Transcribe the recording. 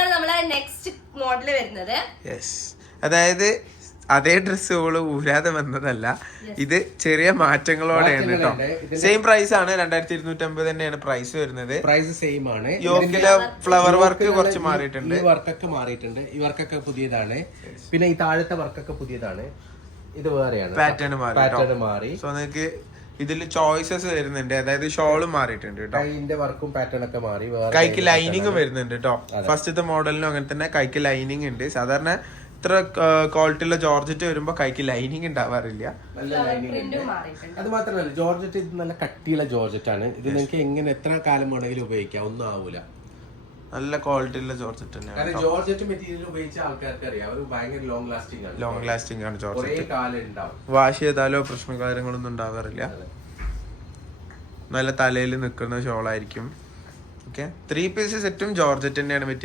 ആണ് നമ്മളെ next model വരുന്നത്. അതായത് അതേ ഡ്രസ്സ് ഓള് ഊരാതെ വന്നതല്ല, ഇത് ചെറിയ മാറ്റങ്ങളോടെയാണ് കേട്ടോ. സെയിം പ്രൈസ് ആണ്, 2250 തന്നെയാണ് പ്രൈസ് വരുന്നത്. പ്രൈസ് സെയിം ആണ്. യോക്കിലെ ഫ്ലവർ വർക്ക് കുറച്ച് മാറിയിട്ടുണ്ട്, ഈ വർക്കൊക്കെ മാറിയിട്ടുണ്ട്, ഈ വർക്കൊക്കെ പുതിയതാണ്. പിന്നെ ഈ താഴത്തെ വർക്കൊക്കെ പുതിയതാണ്, ഇത് വേറെയാണ്. പാറ്റേൺ മാറി. സോ നിങ്ങൾക്ക് ഇതിൽ ചോയ്സസ് വരുന്നുണ്ട്. അതായത് ഷോളും മാറിയിട്ടുണ്ട് കേട്ടോ, കൈന്റെ വർക്കും പാറ്റേൺ ഒക്കെ മാറി. കൈക്ക് ലൈനിങ് വരുന്നുണ്ട് കേട്ടോ. ഫസ്റ്റത്തെ മോഡലിനും അങ്ങനെ തന്നെ കൈക്ക് ലൈനിങ് ഉണ്ട്. സാധാരണ ഇത്ര ക്വാളിറ്റി ഉള്ള ജോർജറ്റ് വരുമ്പോ കൈക്ക് ലൈനിങ് ഉണ്ടാവാറില്ല. നല്ല ലൈനിങ് ഉണ്ട്. അത് മാത്രമല്ല ജോർജറ്റ് ഇത് നല്ല കട്ടിയുള്ള ജോർജറ്റ് ആണ്. ഇത് നിങ്ങൾക്ക് എങ്ങനെ എത്ര കാലം വേണമെങ്കിലും ഉപയോഗിക്കാം, ഒന്നും ആവൂല. നല്ല ക്വാളിറ്റി ഉള്ള ജോർജറ്റ് തന്നെയാണ്. കാരണം ജോർജറ്റ് മെറ്റീരിയൽ ഉപയോഗിച്ച ആൾക്കാർക്ക് അറിയാം, അവർ ഭയങ്കര ലോങ് ലാസ്റ്റിംഗ് ആണ് ജോർജറ്റ്. വാഷ് ചെയ്താലോ പ്രശ്നം കാര്യങ്ങളൊന്നും ഉണ്ടാവാറില്ല. നല്ല തലയിൽ നിൽക്കുന്ന ഷോളായിരിക്കും. ഓക്കെ, 3 പീസ് സെറ്റും ജോർജറ്റ് തന്നെയാണ്.